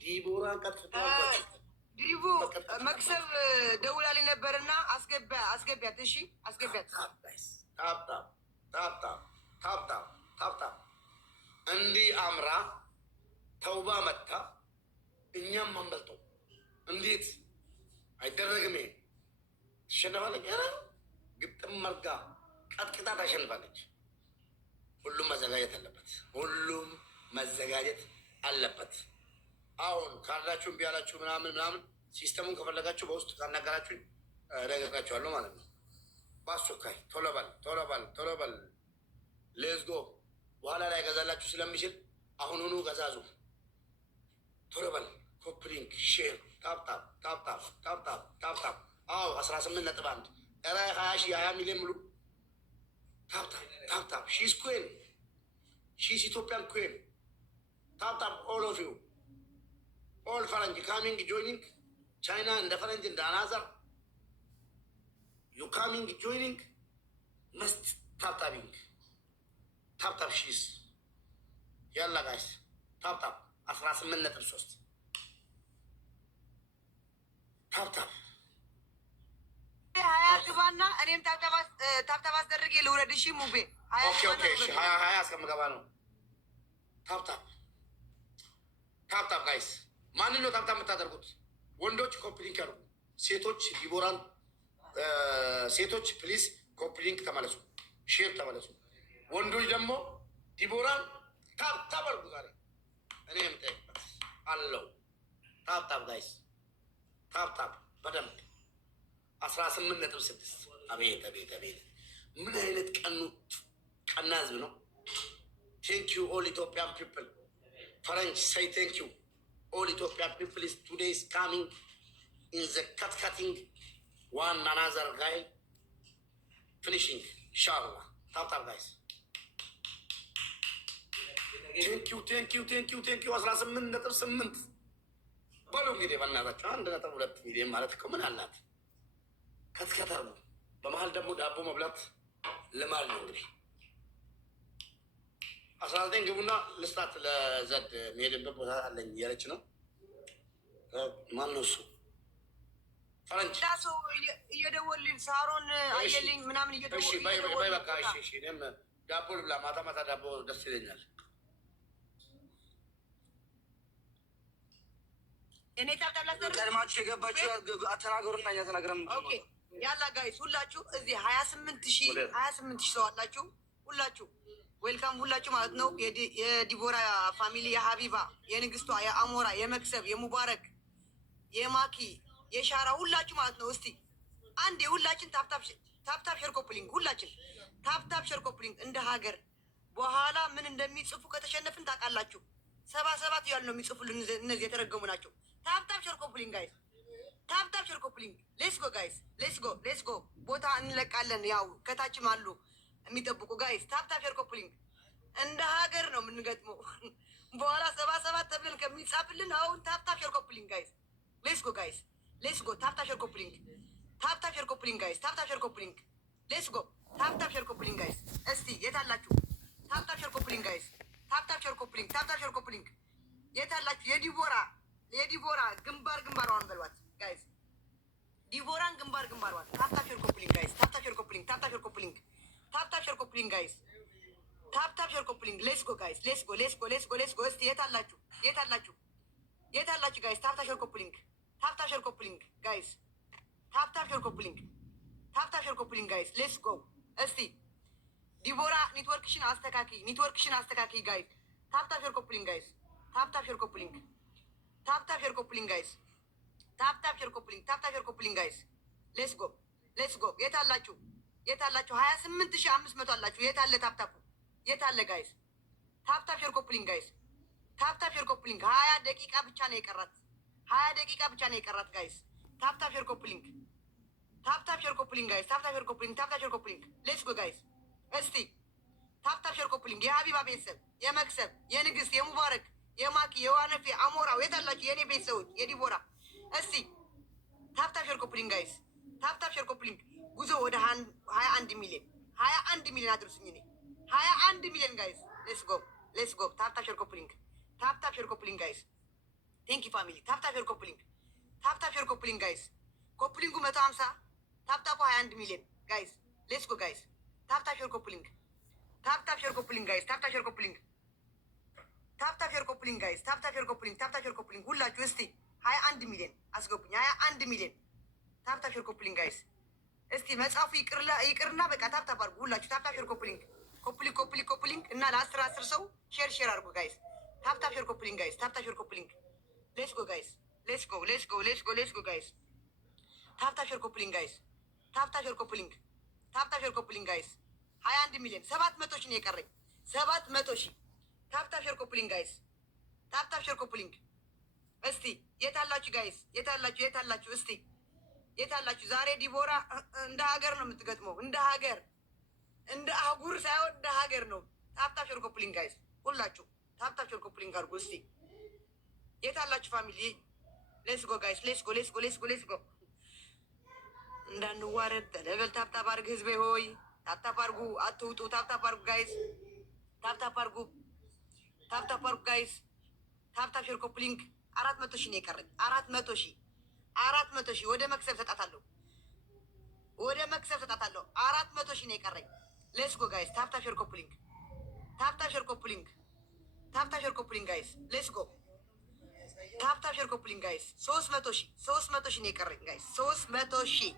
ዲቦራን ዲቡ መክሰብ ደውላሊ ነበርና አስገቢያት። እሺ አስገቢያት። ታብታ እንዲህ አምራ ተውባ መታ እኛም አንበልጠው። እንዴት አይደረግም? ትሸነፋለች። ግጥም መርጋ ቀጥቅጣ ታሸንፋለች። ሁሉም መዘጋጀት አለበት። ሁሉም መዘጋጀት አለበት። አሁን ካላችሁ እምቢ ያላችሁ ምናምን ሲስተሙን ከፈለጋችሁ በውስጥ ካናገራችሁ እነግራችኋለሁ ማለት ነው። በአስቸኳይ ቶሎ በል ሌዝጎ በኋላ ላይ ገዛላችሁ ስለሚችል አሁኑኑ ገዛዙ። ቶሎ በል ኮፕሊንግ ሼር ታፕታፕ 18.1 ራ 20 ሚሊዮን ሙሉ ታፕታፕ ሺስ ኩዌን ሺስ ኢትዮጵያን ኩዌን ታፕታፕ ኦል ኦፍ ዩ ኦል ፈረንጅ ካሚንግ ጆይኒንግ ቻይና እንደ ፈረንጅ እንደ አናዘር ዩ ካሚንግ ጆይኒንግ መስት ታፕታፒንግ ታፕታፕ ሺስ ያላ ጋይስ ታፕታፕ 18.3 ታፕታፕ ሀያ ግባና እኔም ታብታብ አስደርጌ ልውረድ። እሺ ሙቤ ሀያ እስከምገባ ነው። ታፕታፕ ጋይስ ማንን ነው ታፕታፕ የምታደርጉት? ወንዶች ኮፕሊንክ ያሉ፣ ሴቶች ዲቦራን፣ ሴቶች ፕሊዝ ኮፕሊንክ ተመለሱ፣ ሼር ተመለሱ። ወንዶች ደግሞ ዲቦራን ታፕታፕ አልኩ። ዛሬ እኔ የምጠይቅበት አለው። ታፕታፕ ጋይስ ታፕታፕ በደንብ 18.6 አቤት ምን አይነት ቀና ህዝብ ነው። ቴንክ ዩ ኦል ኢትዮጵያን ፒፕል ፈረንጅ ሳይ ቴንክ ዩ ኦል ኢትዮጵያን ፒፕል ኢዝ ቱዴይ ኢዝ ካሚንግ ኢን ዘ ካቲንግ ዋን አናዘር ጋይ ፊኒሽንግ ኢንሻአላህ። ታፕታፕ ጋይስ ቴንክ ዩ 18.8 በሉ እንግዲህ በእናታቸው 1.2 ሚሊዮን ማለት እኮ ምን አላት? ከትከተርቡ በመሀል ደግሞ ዳቦ መብላት ልማድ ነው። እንግዲህ 19 ግቡና ልስታት ለዘድ መሄድበት ቦታ አለኝ እያለች ነው። ማነው እሱ? ፈረንጅ ሰው እየደወልልኝ ሳሮን አየልኝ ምናምን እየደወልልኝ በቃ እሺ። እኔም ዳቦ ልብላ። ማታ ዳቦ ደስ ይለኛል። እኔ ታብታብ ቀድማችሁ የገባችሁ ተናገሩና እኛ ተናግረን ያላ ጋይስ ሁላችሁ እዚህ 28 ሺህ ሰው አላችሁ። ሁላችሁ ዌልካም ሁላችሁ ማለት ነው። የዲቦራ ፋሚሊ፣ የሀቢባ፣ የንግስቷ፣ የአሞራ፣ የመክሰብ፣ የሙባረክ፣ የማኪ፣ የሻራ ሁላችሁ ማለት ነው። እስቲ አንድ የሁላችን ታፕታፕ ሼር ኮፕሊንግ፣ ሁላችን ታፕታፕ ሼር ኮፕሊንግ። እንደ ሀገር በኋላ ምን እንደሚጽፉ ከተሸነፍን ታውቃላችሁ። 77 ያሉ ነው የሚጽፉልን። እነዚህ የተረገሙ ናቸው። ታፕታፕ ሼር ኮፕሊንግ ጋይስ፣ ታፕታፕ ሼር ኮፕሊንግ። ሌትስ ጎ ጋይስ፣ ሌትስ ጎ። ቦታ እንለቃለን። ያው ከታችም አሉ የሚጠብቁ ጋይስ። ታፕታፕ ሼር ኮፕሊንግ። እንደ ሀገር ነው የምንገጥመው። በኋላ 77 ተብለን ከሚጻፍልን አሁን ታፕታፕ ሼር ኮፕሊንግ ጋይስ። ሌትስ ጎ ጋይስ፣ ሌትስ ጎ። ታፕታፕ ሼር ኮፕሊንግ፣ ታፕታፕ ሼር ኮፕሊንግ ጋይስ፣ ታፕታፕ ሼር ኮፕሊንግ። ሌትስ ጎ። ታፕታፕ ሼር ኮፕሊንግ ጋይስ። እስቲ የታላችሁ? ታፕታፕ ሼር ኮፕሊንግ ጋይስ፣ ታፕታፕ ሼር ኮፕሊንግ፣ ታፕታፕ ሼር ኮፕሊንግ። የታላችሁ? የዲቦራ ግንባሯን በሏት ጋይስ። ዲቦራን ግንባሯን። ታፕታፕ ሼር ኮፕሊንግ ጋይስ፣ ታፕታፕ ሼር ኮፕሊንግ፣ ታፕታፕ ሼር ኮፕሊንግ፣ ታፕታፕ ሼር ኮፕሊንግ ጋይስ፣ ታፕታፕ ሼር ኮፕሊንግ። ሌትስ ጎ ጋይስ፣ ሌትስ ጎ። እስቲ የታላችሁ ጋይስ? ታፕታፕ ሼር ኮፕሊንግ፣ ታፕታፕ ሼር ኮፕሊንግ ጋይስ፣ ታፕታፕ ሼር ኮፕሊንግ፣ ታፕታፕ ሼር ኮፕሊንግ ጋይስ። ሌትስ ጎ። እስቲ ዲቦራ ኔትወርክሽን አስተካኪ ጋይስ። ታፕታፕ ሼር ኮፕሊንግ ጋይስ፣ ታፕታፕ ሼር ኮፕሊንግ፣ ታፕታፕ ሼር ኮፕሊንግ ጋይስ፣ ታፕታፕ ሼር ኮፕሊንግ፣ ታፕታፕ ሼር ኮፕሊንግ ጋይስ። ሌትስ ጎ። የታላችሁ? 28,500 አላችሁ። የታለ ታፕታፑ? የታለ ጋይስ? ታፕታፕ ሼር ኮፕሊንግ ጋይስ፣ ታፕታፕ ሼር ኮፕሊንግ። 20 ደቂቃ ብቻ ነው የቀራት። 20 ደቂቃ ብቻ ነው የቀራት ጋይስ። ታፕታፕ ሼር ኮፕሊንግ፣ ታፕታፕ ሼር ኮፕሊንግ ጋይስ፣ ታፕታፕ ሼር ኮፕሊንግ፣ ታፕታፕ ሼር ኮፕሊንግ። ሌትስ ጎ ጋይስ። እስቲ ታፕታፕ ሼር ኮፕሊንግ። የሀቢባ ቤተሰብ፣ የመክሰብ፣ የንግስት፣ የሙባረክ፣ የማኪ፣ የዋነፍ፣ የአሞራ የታላችሁ? የእኔ ቤተሰቦች የዲቦራ እስቲ ታፕታፕ ሼር ኮፕሊንግ ጋይስ፣ ታፕታፕ ሼር ኮፕሊንግ። ጉዞ ወደ 21 ሚሊዮን አድርሱኝ። እኔ 21 ሚሊዮን ጋይስ። ሌትስ ጎ። ታፕታፕ ሼር ኮፕሊንግ፣ ታፕታፕ ሼር ኮፕሊንግ ጋይስ፣ ቴንክ ዩ ፋሚሊ። ታፕታፕ ሼር ኮፕሊንግ፣ ታፕታፕ ሼር ኮፕሊንግ ጋይስ። ኮፕሊንጉ 150 ታፕታፑ 21 ሚሊዮን ጋይስ። ሌትስ ጎ ጋይስ። ታፕታፕ ሼር ኮፕሊንግ፣ ታፕታፕ ሼር ኮፕሊንግ ጋይስ። ታፕታፕ ሼር ኮፕሊንግ፣ ታፕታፕ ሼር ኮፕሊንግ ጋይስ። ታፕታፕ ሼር ኮፕሊንግ፣ ታፕታፕ ሼር ኮፕሊንግ ሁላችሁ እስቲ 21 ሚሊዮን አስገቡኝ። 21 ሚሊዮን ታፕታፕ ሼር ኮፕሊንግ ጋይስ። እስቲ መጽሐፉ ይቅርና በቃ ታፕታፕ አድርጉ ሁላችሁ። ታፕታፕ ሼር ኮፕሊንግ፣ ኮፕሊንግ እና ለ10 ሰው ሼር አድርጉ ጋይስ። ታፕታፕ ሼር ኮፕሊንግ ጋይስ። ታፕታፕ ሼር ኮፕሊንግ። ሌትስ ጎ ጋይስ። ሌትስ ጎ ጋይስ። ታፕታፕ ሼር ኮፕሊንግ ጋይስ። ታፕታፕ ሼር ኮፕሊንግ፣ ታፕታፕ ሼር ኮፕሊንግ ጋይስ። 21 ሚሊዮን 700 ሺህ ነው የቀረኝ። 700 ሺህ ታፕታፕ ሼር ኮፕሊንግ ጋይስ። ታፕታፕ ሼር ኮፕሊንግ። እስቲ የታላችሁ ጋይስ? የታላችሁ? እስቲ የታላችሁ? ዛሬ ዲቦራ እንደ ሀገር ነው የምትገጥመው። እንደ ሀገር፣ እንደ አህጉር ሳይሆን እንደ ሀገር ነው። ታፕታፕ ሼር ኮፕሊንግ ጋይስ ሁላችሁ ታፕታፕ ሼር ኮፕሊንግ አድርጉ እስቲ። የታላችሁ ፋሚሊ? ሌትስ ጎ ጋይስ። ሌትስ ጎ እንዳንዋረድ ተለበል። ታፕታፕ አድርግ ህዝቤ ሆይ፣ ታፕታፕ አድርጉ፣ አትውጡ። ታፕታፕ አድርጉ ጋይስ። ታፕታፕ አድርጉ ጋይስ። ታፕታፕ ሼር ኮፕሊንግ 400 ሺህ ነው የቀረኝ። 400 ሺህ ወደ መክሰብ ሰጣታለሁ። 400 ሺህ ነው የቀረኝ። ሌትስ ጎ ጋይስ። ታፕታፕ ሼር ኮፕሊንግ፣ ታፕታፕ ሼር ኮፕሊንግ ጋይስ። ሌትስ ጎ ታፕታፕ ሼር ኮፕሊንግ ጋይስ። 300 ሺህ ነው የቀረኝ ጋይስ። 300 ሺህ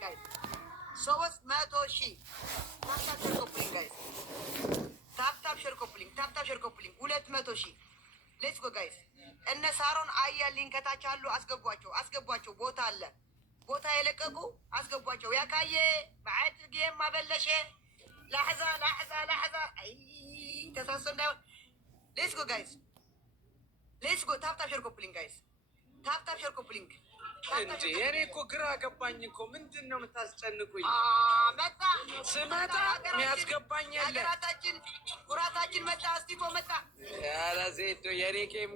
ጋይስ። 300 ሺህ ታፕታፕ ሼር ኮፕሊንግ ጋይስ። ታፕታፕ ሼር ኮፕሊንግ 200 ሺህ። ሌትስ ጎ ጋይስ። እነ ሳሮን አያልኝ ከታች አሉ። አስገቧቸው። ቦታ የለቀቁ አስገቧቸው። ያካየ በዓድ ጌም ማበለሸ ላሕዛ አይ ተሳሶ እንዳይሆን። ሌትስ ጎ ጋይስ። ታፕታፕ ሼር ኮፕሊንግ ጋይስ። ታፕታፕ ሼር ኮፕሊንግ። እንዴ እኔ እኮ ግራ ገባኝ እኮ። ምንድን ነው የምታስጨንቁኝ? መጣ ስመጣ የሚያስገባኝ ያለ ኩራታችን መጣ። እስቲፎ መጣ። ኧረ ዜዶ የኔ ጌም